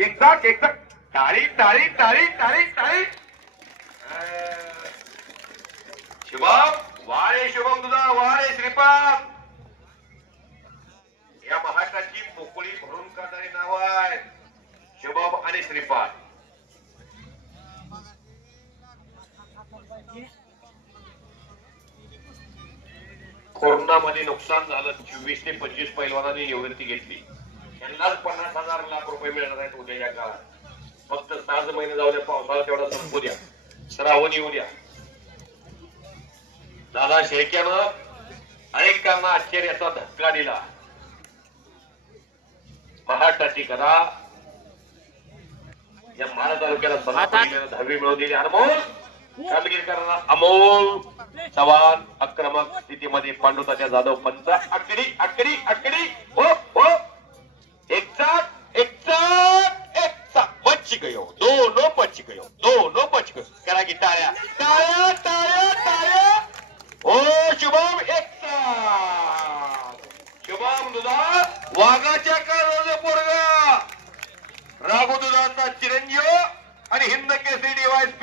एकदा टाळी टाळी टाळी टाळी टाळी. शुभम वारे, शुभम तुझा वारे श्रीपाद. या महाराष्ट्राची पोकळी भरून काढणारी नाव आहे शुभम आणि श्रीपाद. कोरोनामध्ये नुकसान झालं. 24 ते 25 पैलवानांनी निवृत्ती घेतली. त्यांनाच 50,000 लाख रुपये मिळणार आहेत उद्याच्या काळात. फक्त 6 महिने जाऊ द्या, पावसाळा तेवढा संपू द्या, श्रावण येऊ द्या. दादा शेळक्यानं अनेकांना आश्चर्याचा धक्का दिला. महाराष्ट्राची कथा या माण तालुक्याला 10वी मिळवून दिली. अनमोल कामगिरी करणारा अमोल चव्हाण आक्रमक स्थितीमध्ये पांडुताच्या जाधव पंच. आकडी आकडी आकडी. हो हो. एक चाक बच गयो, दोनों बच गयो, दोनों बच गयो. करा की टाळ्या टाळ्या टाळ्या टाळ्या. हो शुभम एक चाक. शुभम तुझा वाघाच्या काळाचा पोरगा, राघू दुधाचा चिरंजीव आणि हिंद केसरी DYSP